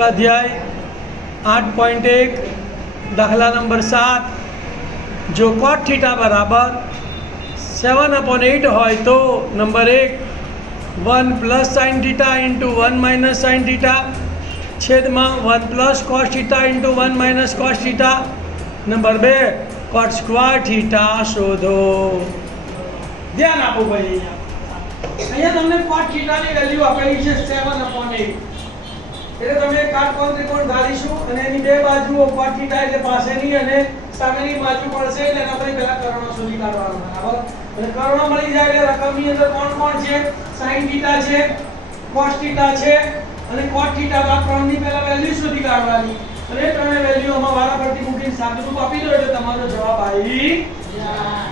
स्वाध्याय 8.1 दाखला नंबर 7 जो cot थीटा बराबर 7/8 હોય તો number 1 1 plus sine theta into 1 minus sine theta છેદમાં 1 plus cos theta into 1 minus cos theta number 2 cot square theta શોધો। ધ્યાન આપો ભાઈ, અહીંયા તમને કોટ થીટાની વેલ્યુ આપેલી છે 7/8 એટલે તમે કાટકોણ ત્રિકોણ ધારીશું અને એની બે બાજુઓ કોટ થીટા એટલે પાસેની અને સામેની બાજુ પડશે એટલે એના પર પહેલા કર્ણો શોધી કાઢવાના બરાબર। અને કર્ણો મળી જાય એટલે રકમની અંદર કોણ કોણ છે, sin થીટા છે, cos થીટા છે અને cot થીટા આ ત્રણની પહેલા વેલ્યુ શોધી કાઢવાની અને એ ત્રણે વેલ્યુ આમાં વારાફરતી મૂકીને સાદુરૂપ આપી દો એટલે તમારો જવાબ આવી જાય।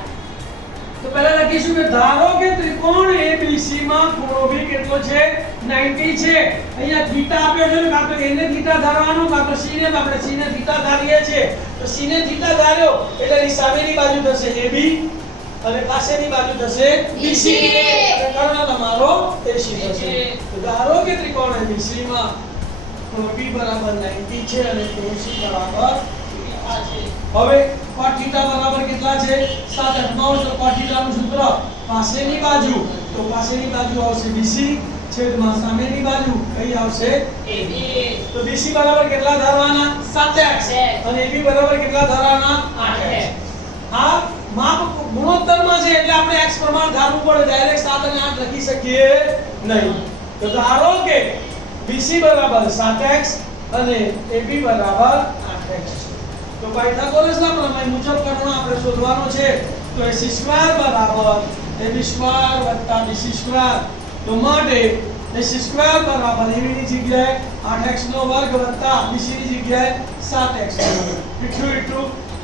તો પહેલા લખીશું કે ધારો કે ત્રિકોણ ABC માં ખૂણો ભી કેટલો છે 90 છે। અહીંયા થીટા આપ્યો છે ને કાં તો એને થીટા ધારવાનું કાં તો c ને આપણે c ને થીટા ધારીએ છે તો c ને થીટા ધાર્યો એટલે એની સામેની બાજુ થશે AB અને પાસેની બાજુ થશે BC અને કર્ણ તમારો AC થશે। તો ધારો કે ત્રિકોણ ABC માં ખૂણો B બરાબર 90 છે અને ખૂણો C બરાબર આ છે। હવે cot θ બરાબર કેટલા છે 7/8 તો cot θ નું સૂત્ર પાસેની બાજુ તો પાસેની બાજુ આવશે BC છેદમાં સામેની બાજુ કઈ આવશે AB। તો BC બરાબર કેટલા ધારવાના 7x અને AB બરાબર કેટલા ધારવાના 8x। આ માપ ગુણોત્તરમાં છે એટલે આપણે x પ્રમાણ ધારવું પડે, ડાયરેક્ટ 7 અને 8 લખી શકીએ નહીં। તો ધારો કે BC બરાબર 7x અને AB બરાબર 8x તો પાયથાગોરસના પ્રમેય મુજબ કર્ણ આપણે શોધવાનો છે તો AC સ્ક્વેર બરાબર AB સ્ક્વેર વત્તા BC સ્ક્વેર તો માટે AC સ્ક્વેર બરાબર AB ની જગ્યાએ 8x નો વર્ગ વત્તા BC ની જગ્યાએ 7x નો વર્ગ ઇટુ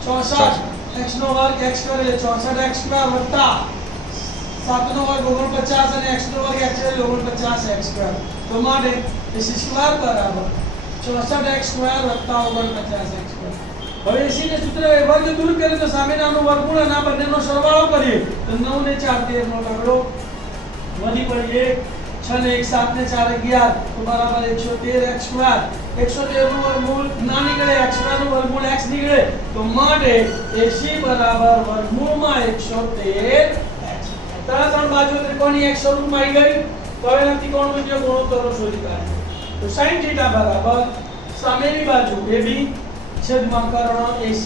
64 x નો વર્ગ x સ્ક્વેર એટલે 64x સ્ક્વેર વત્તા 7 નો વર્ગ 49 અને x નો વર્ગ x એટલે 49x સ્ક્વેર તો માટે AC સ્ક્વેર બરાબર 64x સ્ક્વેર વત્તા 49x સ્ક્વેર। હવે AC ને સૂત્ર વર્ગ દૂર કરીએ તો સામેનાનો વર્ગમૂળ અને આ બંનેનો સરવાળો કરીએ તો 9 ને 4 13 નો લગડો વધી પડી 1 6 ને 1 7 ને 4 11 તો બરાબર 113x સ્ક્વેર 113 નું વર્ગમૂળ ના નીકળે x સ્ક્વેર નું વર્ગમૂળ x નીકળે તો માટે AC બરાબર વર્ગમૂળમાં 113x। ત્રણ બાજુ ત્રિકોણની x સ્વરૂપમાં આવી ગઈ તો હવે નથી કોણ મુજબ ગુણોત્તરો શોધી કાઢો તો sin θ બરાબર સામેની બાજુ AB છેદમાં કર્ણ AC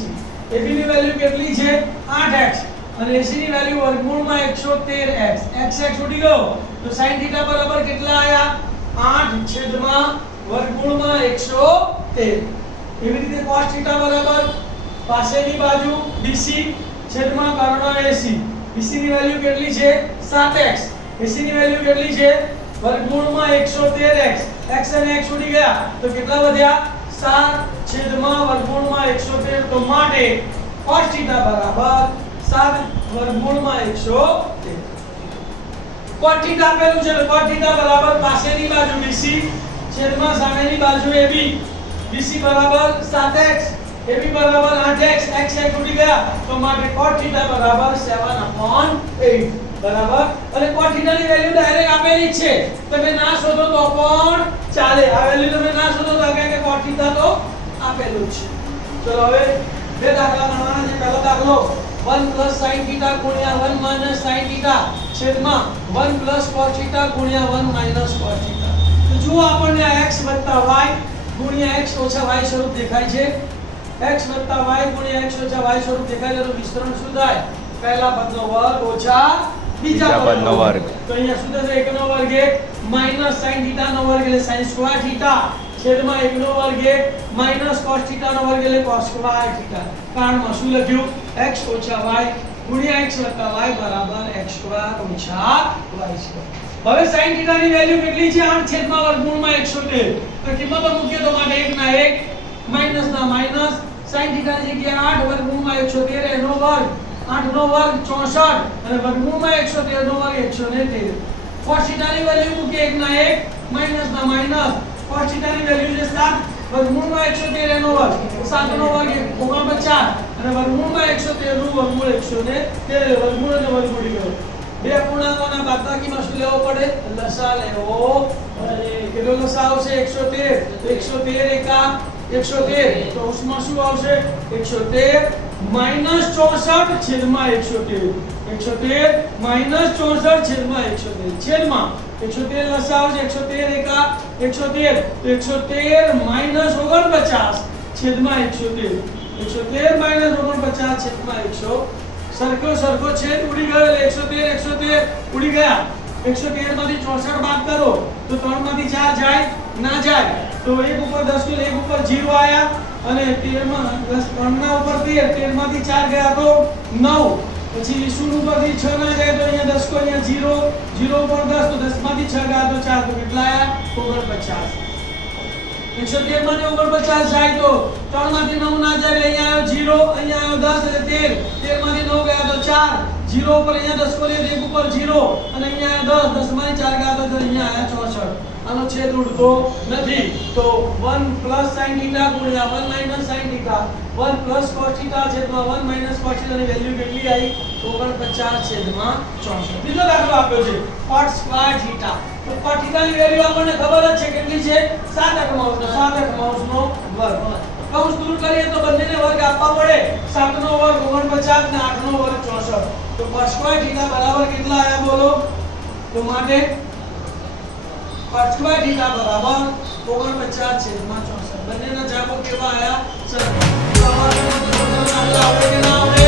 AB ની વેલ્યુ કેટલી છે 8x અને AC ની વેલ્યુ વર્ગમૂળમાં 113x x ઉડી ગયો તો sin θ બરાબર કેટલા આયા 8 છેદમાં વર્ગમૂળમાં 113। એવી રીતે cos θ બરાબર પાસેની બાજુ BC છેદમાં કર્ણ AC BC ની વેલ્યુ કેટલી છે 7x AC ની વેલ્યુ કેટલી છે વર્ગમૂળમાં 113x x અને x ઉડી ગયા તો કેટલા વધ્યા 7 છેદમાં વર્ગમૂળમાં 113 તો માટે cos θ બરાબર 7 વર્ગમૂળમાં 113। cot θ આપેલું છે cot θ બરાબર પાસેની બાજુ BC છેદમાં સામેની બાજુ AB BC બરાબર 7x AB બરાબર 8x x ઉડી ગયા તો માટે cot θ બરાબર 7/8 બરાબર। અને cot θ ની વેલ્યુ ડાયરેક્ટ આપેલી છે તમે ના શોધો તો પણ ચાલે, આ વેલ્યુ તમે ના શોધો તો કે cot θ તો આપેલું છે। ચલો હવે બે દાખલા ગણવાના છે। પહેલો દાખલો 1 + sin θ * 1 - sin θ છેદમાં 1 + cos θ * 1 - cos θ। તો જો આપણને આ x + y * x - y સ્વરૂપ દેખાય છે x + y * x - y સ્વરૂપ દેખાય તો વિસ્તરણ શું થાય પહેલા પદનો વર્ગ ઓછા બીજા પદનો વર્ગ તો અહીંયા શું થશે 1 નો વર્ગ 1 - sin θ નો વર્ગ એટલે sin સ્ક્વેર θ છેદમાં 1 નો વર્ગ 1 - cos θ નો વર્ગ એટલે cos સ્ક્વેર θ। કારણમાં શું લખ્યું x - y * x + y બરાબર x² - y²। હવે sin θ ની વેલ્યુ કેટલી છે 8 છેદમાં વર્ગમૂળમાં 113 તો કિંમતો મૂકીએ તો માટે 1 ના 1 માઈનસ ના માઈનસ sin θ ની જગ્યાએ 8 વર્ગમૂળમાં 113 એનો વર્ગ 8 નો વર્ગ 64 અને વર્ગમૂળમાં 113 નો વર્ગ 113। cos θ ની વેલ્યુ મૂકીએ 1 ના 1 માઈનસ ના માઈનસ cos θ ની વેલ્યુ છે 7 વર્ગમૂળમાં 113 નો વર્ગ 7 નો વર્ગ 49 અને વર્ગમૂળમાં 113 નું વર્ગમૂળ 113 વર્ગમૂળ અને વર્ગમૂળ ગયો બે પૂર્ણાંકોના બાદબાકીમાં શું લેવો પડે? લસા લેવો પડે. કેટલો લસા આવશે? 113. તો 113 એકા 113, તો ઉસમાં શું આવશે? 113 માઈનસ 64 છેદમાં 113. 113 માઈનસ 64 છેદમાં 113. છેદમાં 113 લસા આવશે. 113 એકા 113, તો 113 માઈનસ 49 છેદમાં 113. 113 માઈનસ 49 છેદમાં 100. સરખો છેદ ઉડી ગયો એટલે 113 ઉડી ગયા. 113 માંથી 64 બાદ કરો તો 3 માંથી 4 જાય? ના જાય. તો 1 ઉપર 10 ગયો, 1 ઉપર 0 આયા અને 13 માં 3 ના ઉપર 13 માંથી 4 ગયા તો 9. પછી 0 ઉપરથી 6 ના ગયા તો અહીંયા 10 કો અહીંયા 0 ઉપર 10 તો 10 માંથી 6 ગયા તો 4 તો કેટલા આયા? 49. 113 માંથી 49 જાય તો 3 માંથી 9 ના જાય એટલે અહીંયા આવ્યો 0, અહીંયા આવ્યો 10 એટલે 13 માંથી 9 ગયા તો 4, 0 ઉપર અહીંયા 10 કો લે 1 ઉપર 0 અને અહીંયા 10 10 માંથી 4 ગયા તો અહીંયા આયા 64. આનો છેદ ઉડતો નથી. તો 1 sin θ ગુણ્યા 1 sin θ, 1 cos θ છેદમાં 1 cos θ ની વેલ્યુ કેટલી આવી? 49 છેદમાં 64. બીજો દાખલો આપ્યો છે cot square θ. તો cot θ ની વેલ્યુ આપણને ખબર જ છે કેટલી છે? 7 વર્ગ. કૌંસ દૂર કરીએ તો બંનેને વર્ગ આપવા પડે. 7 નો વર્ગ 49 ને 8 નો વર્ગ 64. તો cos square θ બરાબર કેટલા આયા બોલો? તો માટે cot square θ બરાબર 49 છેદમાં 64. બંનેના જવાબો કેવા આયા? સરખા. તો આવડે કે ના આવડે?